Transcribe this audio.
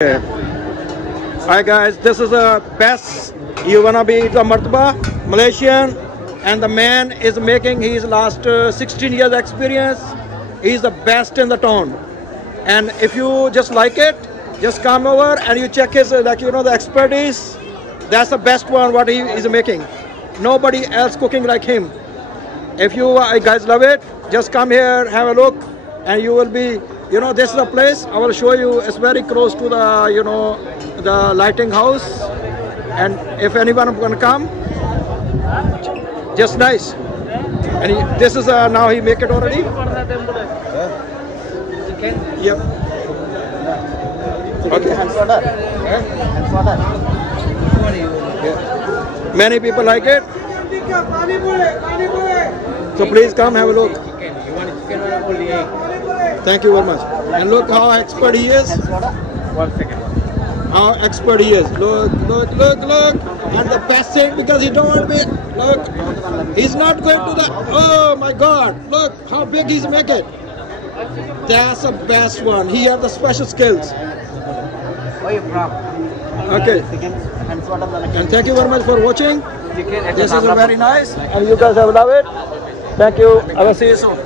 Hi guys, this is the best. You wanna be the martaba Malaysian, and the man is making his last 16 years experience. He's the best in the town, and if you just like it, just come over and you check his the expertise. That's the best one what he is making. Nobody else cooking like him. If you guys love it, just come here, have a look, and you will be. This is the place I will show you. It's very close to the the lighting house, and if anyone gonna come, just nice. And this is now he make it already. Yep. Okay. Many people like it. So please come have a look. Thank you very much. And look how expert he is. 1 second. How expert he is. Look. And the best thing, because he don't want to be, look, he's not going to the, oh my God, look how big he's making. That's the best one. He has the special skills. Where you from? Okay. And thank you very much for watching. This is very nice. And you guys have loved it. Thank you. I will see you soon.